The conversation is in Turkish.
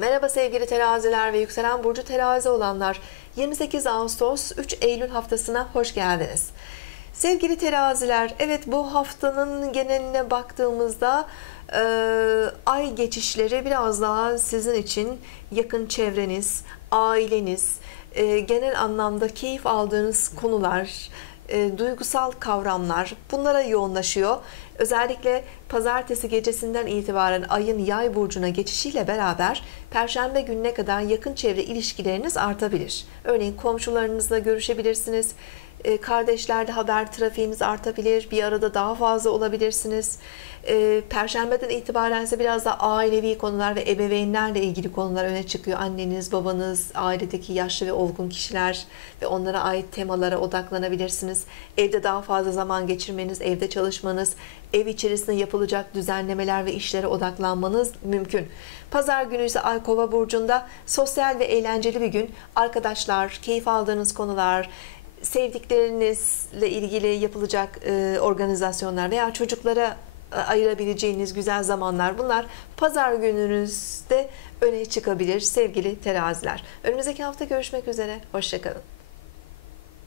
Merhaba sevgili teraziler ve yükselen burcu terazi olanlar. 28 Ağustos 3 Eylül haftasına hoş geldiniz. Sevgili teraziler, evet bu haftanın geneline baktığımızda e, ay geçişleri biraz daha sizin için yakın çevreniz, aileniz, e, genel anlamda keyif aldığınız konular, e, duygusal kavramlar bunlara yoğunlaşıyor. Özellikle pazartesi gecesinden itibaren ayın yay burcuna geçişiyle beraber perşembe gününe kadar yakın çevre ilişkileriniz artabilir. Örneğin komşularınızla görüşebilirsiniz. E, kardeşlerde haber trafiğiniz artabilir. Bir arada daha fazla olabilirsiniz. E, Perşembeden itibaren ise biraz da ailevi konular ve ebeveynlerle ilgili konular öne çıkıyor. Anneniz, babanız, ailedeki yaşlı ve olgun kişiler ve onlara ait temalara odaklanabilirsiniz. Evde daha fazla zaman geçirmeniz, evde çalışmanız, ev içerisinde yapılacak düzenlemeler ve işlere odaklanmanız mümkün. Pazar günü ise Ay Kova burcunda sosyal ve eğlenceli bir gün. Arkadaşlar, keyif aldığınız konular, sevdiklerinizle ilgili yapılacak e, organizasyonlar veya çocuklara e, ayırabileceğiniz güzel zamanlar bunlar pazar gününüzde öne çıkabilir sevgili teraziler. Önümüzdeki hafta görüşmek üzere. Hoşçakalın.